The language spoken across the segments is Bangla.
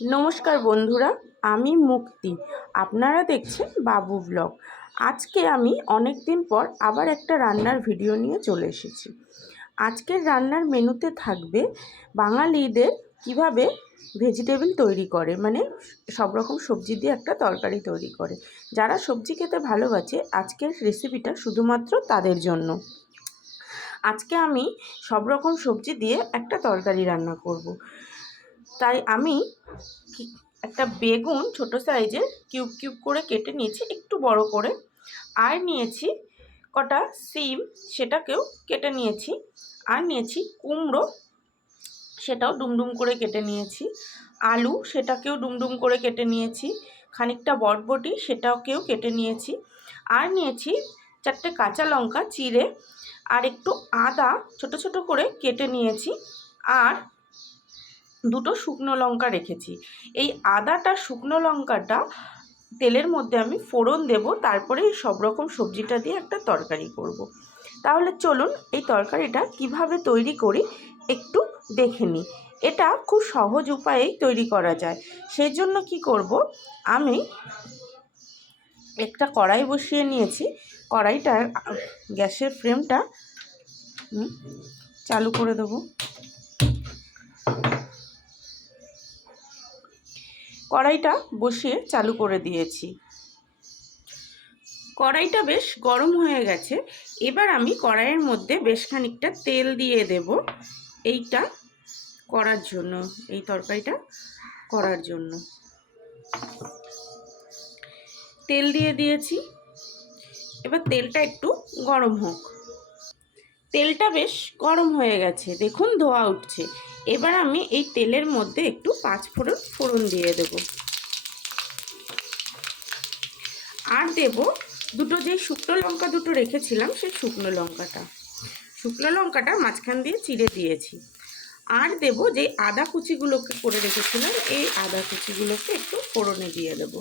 নমস্কার বন্ধুরা, আমি মুক্তি। আপনারা দেখছেন বাবু ব্লগ। আজকে আমি অনেক দিন পর আবার একটা রান্নার ভিডিও নিয়ে চলে এসেছি। আজকের রান্নার মেনুতে থাকবে বাঙালিদের কীভাবে ভেজিটেবল তৈরি করে মানে সব রকম সবজি দিয়ে একটা তরকারি তৈরি করে। যারা সবজি খেতে ভালোবাসে, আজকের রেসিপিটা শুধুমাত্র তাদের জন্য। আজকে আমি সব রকম সবজি দিয়ে একটা তরকারি রান্না করব। তাই আমি একটা বেগুন ছোট সাইজের কিউব কিউব করে কেটে নিয়েছি, একটু বড় করে। আর নিয়েছি কটা সিম, সেটাকেও কেটে নিয়েছি। আর নিয়েছি কুমড়ো, সেটাও ডুমডুম করে কেটে নিয়েছি। আলু, সেটাকেও ডুমডুম করে কেটে নিয়েছি। খানিকটা বটবটি, সেটাকেও কেটে নিয়েছি। আর নিয়েছি চারটে কাঁচা লঙ্কা, চিড়ে, আর একটু আদা ছোট ছোট করে কেটে নিয়েছি। আর দুটো শুকনো লঙ্কা রেখেছি। এই আদাটা, শুকনো লঙ্কাটা তেলের মধ্যে আমি ফোড়ন দেব, তারপরে সব রকম সবজিটা দিয়ে একটা তরকারি করব। তাহলে চলুন এই তরকারিটা কীভাবে তৈরি করি একটু দেখে নিই। এটা খুব সহজ উপায়েই তৈরি করা যায়। সেই জন্য কি করব, আমি একটা কড়াই বসিয়ে নিয়েছি। কড়াইটার গ্যাসের ফ্লেমটা চালু করে দেবো। কড়াইটা বসিয়ে চালু করে দিয়েছি। কড়াইটা বেশ গরম হয়ে গেছে। এবার আমি কড়াইয়ের মধ্যে বেশ খানিকটা তেল দিয়ে দেব এইটা করার জন্য, এই তরকারিটা করার জন্য। তেল দিয়ে দিয়েছি। এবার তেলটা একটু গরম হোক। তেলটা বেশ গরম হয়ে গেছে। দেখুন ধোয়া উঠছে। এবার আমি এই তেলের মধ্যে একটু পাঁচ ফোড়ন ফোড়ন দিয়ে দেব। আর দেব দুটো যে শুকনো লঙ্কা দুটো রেখেছিলাম, সেই শুকনো লঙ্কাটা। শুকনো লঙ্কাটা মাঝখান দিয়ে চিড়ে দিয়েছি। আর দেব যে আদা কুচিগুলোকে করে রেখেছিলাম, এই আদা কুচিগুলোকে একটু ফোড়নে দিয়ে দেব।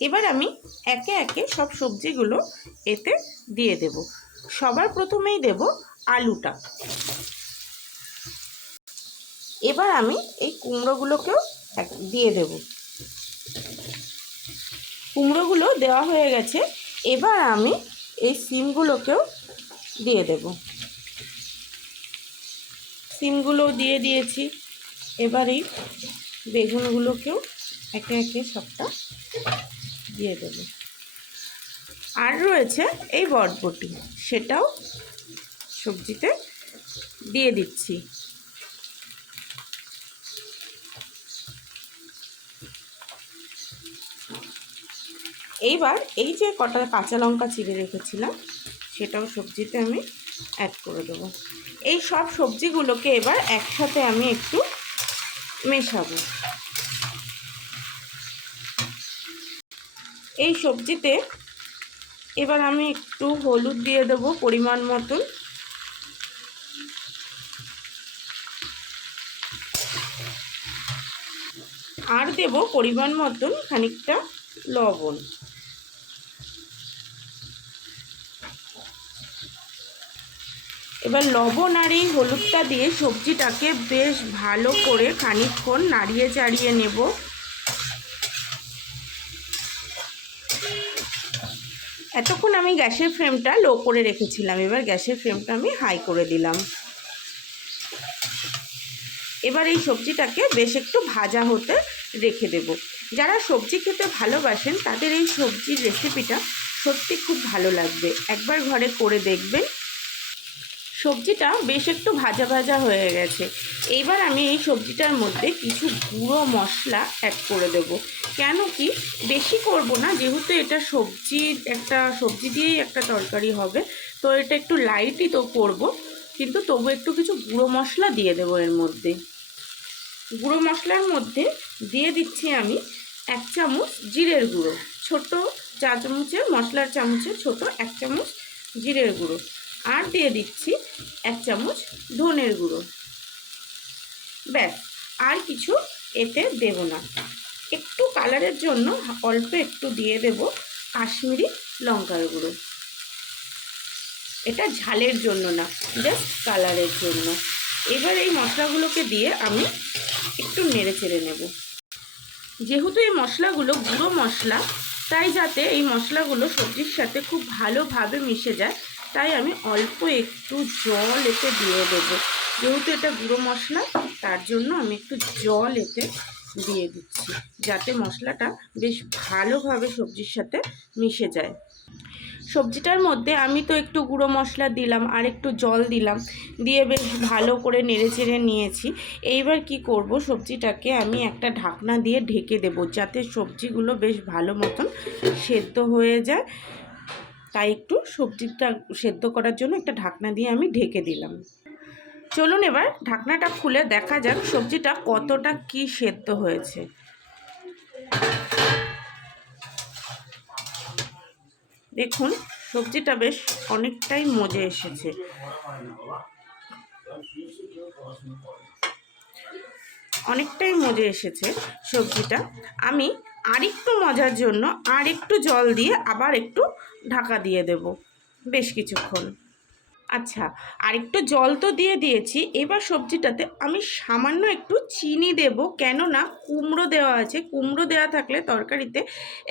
এবার আমি একে একে সব সবজিগুলো এতে দিয়ে দেব। সবার প্রথমেই দেব আলুটা। এবার আমি এই কুমড়োগুলোকেও দিয়ে দেব। কুমড়োগুলো দেওয়া হয়ে গেছে, এবার আমি এই সিমগুলোকেও দিয়ে দেব। সিমগুলো দিয়ে দিয়েছি, এবার এই বেগুনগুলোকেও একে একে সবটা দিয়ে দেব। আর রয়েছে এই বটবটি সেটাও সবজিতে দিয়ে দিচ্ছি। এইবার এই যে কটা কাঁচা লঙ্কা চিড়ে রেখেছিলাম, সেটাও সবজিতে আমি অ্যাড করে দেবো। এই সব সবজিগুলোকে এবার একসাথে আমি একটু মেশাবো। এই সবজিতে এবার আমি একটু হলুদ দিয়ে দেবো পরিমাণ মতন। আর দেব পরিমাণ মতন খানিকটা লবণ। এবার লবণ আর এই হলুদটা দিয়ে সবজিটাকে বেশ ভালো করে খানিকক্ষণ নাড়িয়ে চাড়িয়ে নেব। এতক্ষণ আমি গ্যাসের ফ্লেমটা লো করে রেখেছিলাম, এবার গ্যাসের ফ্লেমটা আমি হাই করে দিলাম। এবার এই সবজিটাকে বেশ একটু ভাজা হতে রেখে দেব। যারা সবজি খেতে ভালোবাসেন, তাদের এই সবজির রেসিপিটা সত্যি খুব ভালো লাগবে। একবার ঘরে করে দেখবেন। সবজিটা বেশ একটু ভাজা ভাজা হয়ে গেছে। এইবার আমি এই সবজিটার মধ্যে কিছু গুঁড়ো মশলা অ্যাড করে দেব। কেন কি বেশি করব না, যেহেতু এটা সবজির একটা সবজি দিয়েই একটা তরকারি হবে, তো এটা একটু লাইটই তো করব, কিন্তু তবু একটু কিছু গুঁড়ো মশলা দিয়ে দেবো এর মধ্যে। গুঁড়ো মশলার মধ্যে দিয়ে দিচ্ছি আমি এক চামচ জিরের গুঁড়ো, ছোট চা চামচের মশলার চামচে ছোট এক চামচ জিরের গুঁড়ো। আর দিয়ে দিচ্ছি এক চামচ ধনের গুঁড়ো। ব্যাস, আর কিছু এতে দেব না। একটু কালারের জন্য অল্প একটু দিয়ে দেব কাশ্মীরি লঙ্কার গুঁড়ো। এটা ঝালের জন্য না জাস্ট কালারের জন্য। এবার এই মশলাগুলোকে দিয়ে আমি একটু নেড়ে চেড়ে নেব। যেহেতু এই মশলাগুলো গুঁড়ো মশলা, তাই যাতে এই মশলাগুলো সবজির সাথে খুব ভালোভাবে মিশে যায় তাই আমি অল্প একটু জল এতে দিয়ে দেবো। যেহেতু এটা গুঁড়ো মশলা, তার জন্য আমি একটু জল এতে দিয়ে দিচ্ছি, যাতে মশলাটা বেশ ভালোভাবে সবজির সাথে মিশে যায়। সবজিটার মধ্যে আমি তো একটু গুঁড়ো মশলা দিলাম, আর একটু জল দিলাম, দিয়ে বেশ ভালো করে নেড়ে চেড়ে নিয়েছি। এইবার কি করব, সবজিটাকে আমি একটা ঢাকনা দিয়ে ঢেকে দেব, যাতে সবজিগুলো বেশ ভালো মতন সেদ্ধ হয়ে যায়। তাই একটু সবজিটা সেদ্ধ করার জন্য একটা ঢাকনা দিয়ে আমি ঢেকে দিলাম। চলুন এবার ঢাকনাটা খুলে দেখা যাক সবজিটা কতটা কি সেদ্ধ হয়েছে। দেখুন, সবজিটা বেশ অনেকটাই মজে এসেছে। অনেকটাই মজে এসেছে সবজিটা। আমি আরেকটু মজার জন্য আর একটু জল দিয়ে আবার একটু ঢাকা দিয়ে দেব। বেশ কিছুক্ষণ। আচ্ছা আর একটু জল তো দিয়ে দিয়েছি, এবার সবজিটাতে আমি সামান্য একটু চিনি দেব, কেননা কুমড়ো দেওয়া আছে, কুমড়ো দেওয়া থাকলে তরকারিতে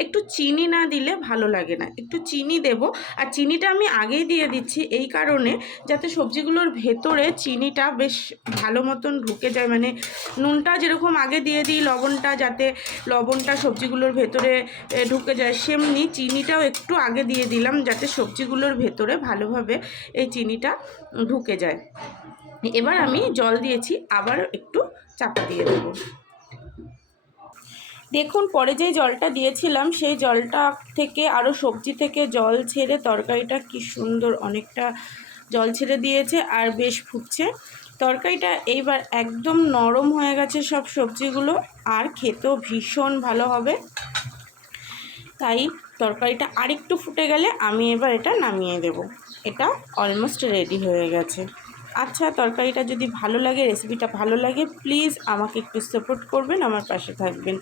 একটু চিনি না দিলে ভালো লাগে না, একটু চিনি দেব, আর চিনিটা আমি আগেই দিয়ে দিচ্ছি, এই কারণে যাতে সবজিগুলোর ভেতরে চিনিটা বেশ ভালো মতন ঢুকে যায় মানে নুনটা যেরকম আগে দিয়ে দিই, লবণটা যাতে লবণটা সবজিগুলোর ভেতরে ঢুকে যায়, সেমনি চিনিটাও একটু আগে দিয়ে দিলাম, যাতে সবজিগুলোর ভেতরে ভালোভাবে এই চিনিটা ঢুকে যায়। এবার আমি জল দিয়েছি, আবার একটু চাপা দিয়ে দেবো। দেখুন, পরে যে জলটা দিয়েছিলাম, সেই জলটা থেকে আরও সবজি থেকে জল ছেড়ে তরকারিটা কি সুন্দর, অনেকটা জল ছেড়ে দিয়েছে আর বেশ ফুটছে। তরকারিটা এইবার একদম নরম হয়ে গেছে সব সবজিগুলো, আর খেতেও ভীষণ ভালো হবে। তাই তরকারিটা আরেকটু ফুটে গেলে আমি এবার এটা নামিয়ে দেব। এটা অলমোস্ট রেডি হয়ে গেছে। আচ্ছা তরকারিটা যদি ভালো লাগে রেসিপিটা ভালো লাগে প্লিজ আমাকে একটু সাপোর্ট করবেন, আমার পাশে থাকবেন।